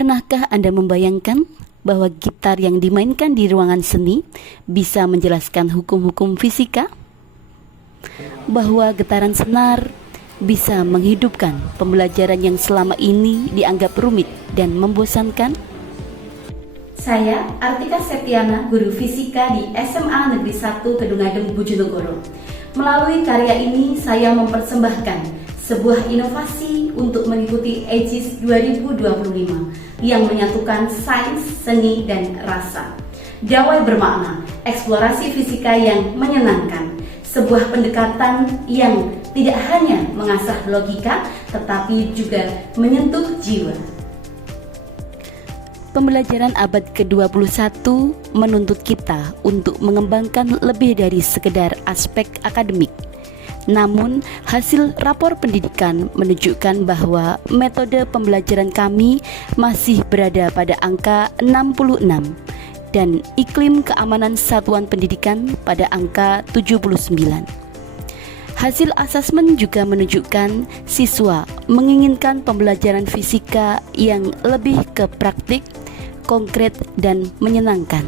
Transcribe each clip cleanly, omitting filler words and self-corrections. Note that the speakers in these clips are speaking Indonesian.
Pernahkah Anda membayangkan bahwa gitar yang dimainkan di ruangan seni bisa menjelaskan hukum-hukum fisika? Bahwa getaran senar bisa menghidupkan pembelajaran yang selama ini dianggap rumit dan membosankan? Saya Artika Septiana, guru fisika di SMA Negeri 1 Kedunggadung, Bojonegoro. Melalui karya ini saya mempersembahkan sebuah inovasi untuk mengikuti AGIS 2025 yang menyatukan sains, seni, dan rasa. Dawai bermakna eksplorasi fisika yang menyenangkan, sebuah pendekatan yang tidak hanya mengasah logika tetapi juga menyentuh jiwa. Pembelajaran abad ke-21 menuntut kita untuk mengembangkan lebih dari sekedar aspek akademik. Namun, hasil rapor pendidikan menunjukkan bahwa metode pembelajaran kami masih berada pada angka 66 dan iklim keamanan satuan pendidikan pada angka 79. Hasil asesmen juga menunjukkan siswa menginginkan pembelajaran fisika yang lebih ke praktik, konkret, dan menyenangkan.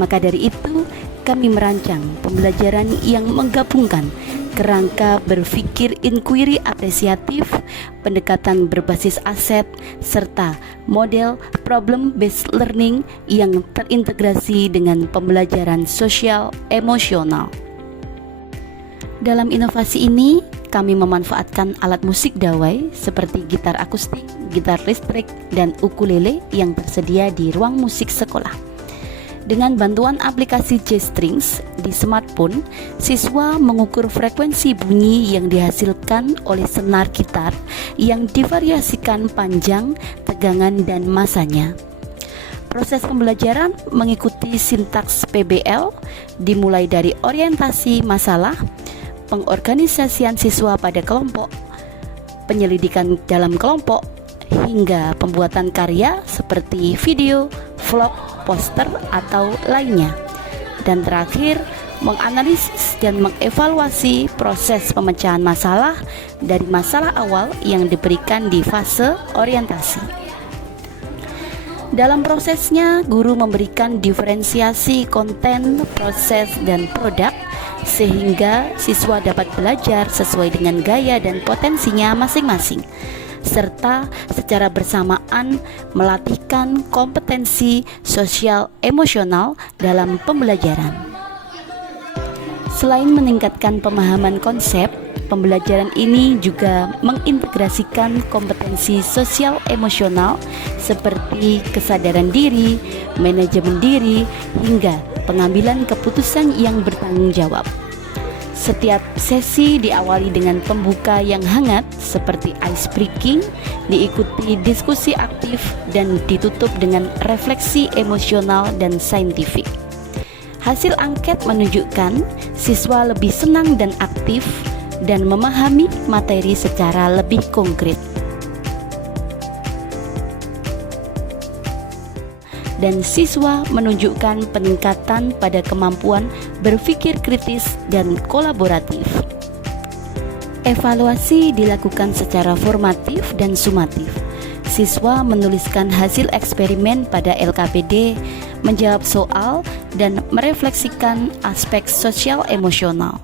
Maka dari itu, kami merancang pembelajaran yang menggabungkan kerangka berpikir inquiry apresiatif, pendekatan berbasis aset, serta model problem-based learning yang terintegrasi dengan pembelajaran sosial emosional. Dalam inovasi ini, kami memanfaatkan alat musik dawai seperti gitar akustik, gitar listrik, dan ukulele yang tersedia di ruang musik sekolah. Dengan bantuan aplikasi J-Strings di smartphone, siswa mengukur frekuensi bunyi yang dihasilkan oleh senar gitar yang divariasikan panjang, tegangan, dan masanya. Proses pembelajaran mengikuti sintaks PBL, dimulai dari orientasi masalah, pengorganisasian siswa pada kelompok, penyelidikan dalam kelompok, hingga pembuatan karya seperti video, vlog, poster, atau lainnya. Dan terakhir, menganalisis dan mengevaluasi proses pemecahan masalah dari masalah awal yang diberikan di fase orientasi. Dalam prosesnya, guru memberikan diferensiasi konten, proses, dan produk sehingga siswa dapat belajar sesuai dengan gaya dan potensinya masing-masing, serta secara bersamaan melatihkan kompetensi sosial emosional dalam pembelajaran. Selain meningkatkan pemahaman konsep, pembelajaran ini juga mengintegrasikan kompetensi sosial emosional seperti kesadaran diri, manajemen diri, hingga pengambilan keputusan yang bertanggung jawab. Setiap sesi diawali dengan pembuka yang hangat seperti ice breaking, diikuti diskusi aktif, dan ditutup dengan refleksi emosional dan saintifik. Hasil angket menunjukkan siswa lebih senang dan aktif dan memahami materi secara lebih konkret. Dan siswa menunjukkan peningkatan pada kemampuan berpikir kritis dan kolaboratif. Evaluasi dilakukan secara formatif dan sumatif. Siswa menuliskan hasil eksperimen pada LKPD, menjawab soal, dan merefleksikan aspek sosial emosional.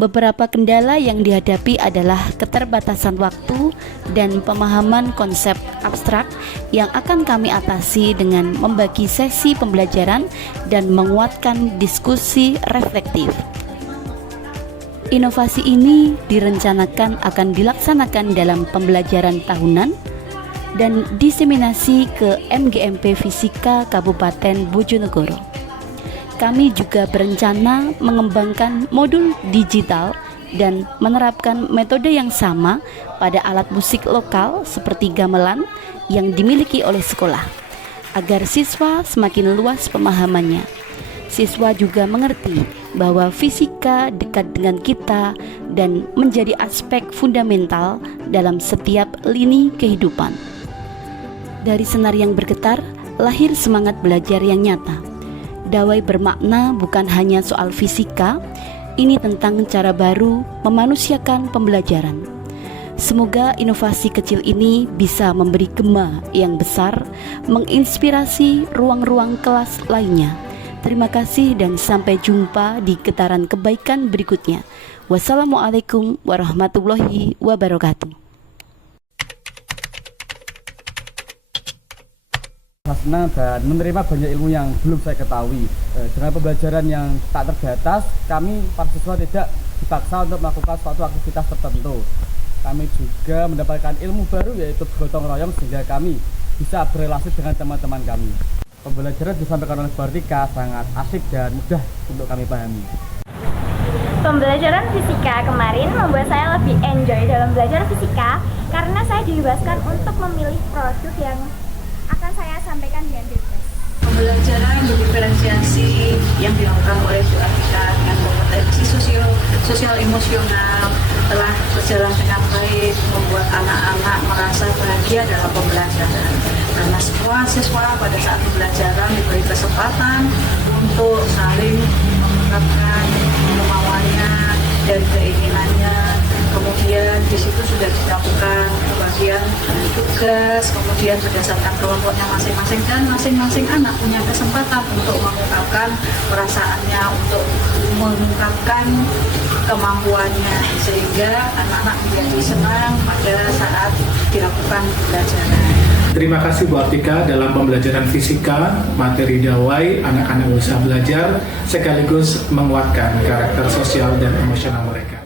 Beberapa kendala yang dihadapi adalah keterbatasan waktu dan pemahaman konsep abstrak yang akan kami atasi dengan membagi sesi pembelajaran dan menguatkan diskusi reflektif. Inovasi ini direncanakan akan dilaksanakan dalam pembelajaran tahunan dan diseminasi ke MGMP Fisika Kabupaten Bojonegoro. Kami juga berencana mengembangkan modul digital dan menerapkan metode yang sama pada alat musik lokal seperti gamelan yang dimiliki oleh sekolah, agar siswa semakin luas pemahamannya. Siswa juga mengerti bahwa fisika dekat dengan kita dan menjadi aspek fundamental dalam setiap lini kehidupan. Dari senar yang bergetar, lahir semangat belajar yang nyata. Dawai bermakna bukan hanya soal fisika, ini tentang cara baru memanusiakan pembelajaran. Semoga inovasi kecil ini bisa memberi gema yang besar, menginspirasi ruang-ruang kelas lainnya. Terima kasih dan sampai jumpa di getaran kebaikan berikutnya. Wassalamualaikum warahmatullahi wabarakatuh. Senang dan menerima banyak ilmu yang belum saya ketahui. Dengan pembelajaran yang tak terbatas, kami para siswa tidak dipaksa untuk melakukan suatu aktivitas tertentu. Kami juga mendapatkan ilmu baru, yaitu gotong royong, sehingga kami bisa berrelasi dengan teman-teman kami. Pembelajaran disampaikan oleh Bu Artika sangat asik dan mudah untuk kami pahami. Pembelajaran fisika kemarin membuat saya lebih enjoy dalam belajar fisika karena saya dibebaskan untuk memilih produk yang akan saya sampaikan di Andirkes. Pembelajaran diferensiasi yang dilakukan oleh Bu Artika dengan kompetensi sosial emosional telah berjalan dengan baik, membuat anak-anak merasa bahagia dalam pembelajaran. Karena semua siswa pada saat pembelajaran diberi kesempatan untuk saling mengungkapkan kemauannya dan keinginannya. Kemudian di situ sudah dilakukan pembagian tugas, kemudian berdasarkan kelompoknya masing-masing, dan masing-masing anak punya kesempatan untuk mengungkapkan perasaannya, untuk mengungkapkan kemampuannya, sehingga anak-anak menjadi senang pada saat dilakukan pembelajaran. Terima kasih Bu Artika. Dalam pembelajaran fisika, materi dawai, anak-anak bisa belajar sekaligus menguatkan karakter sosial dan emosional mereka.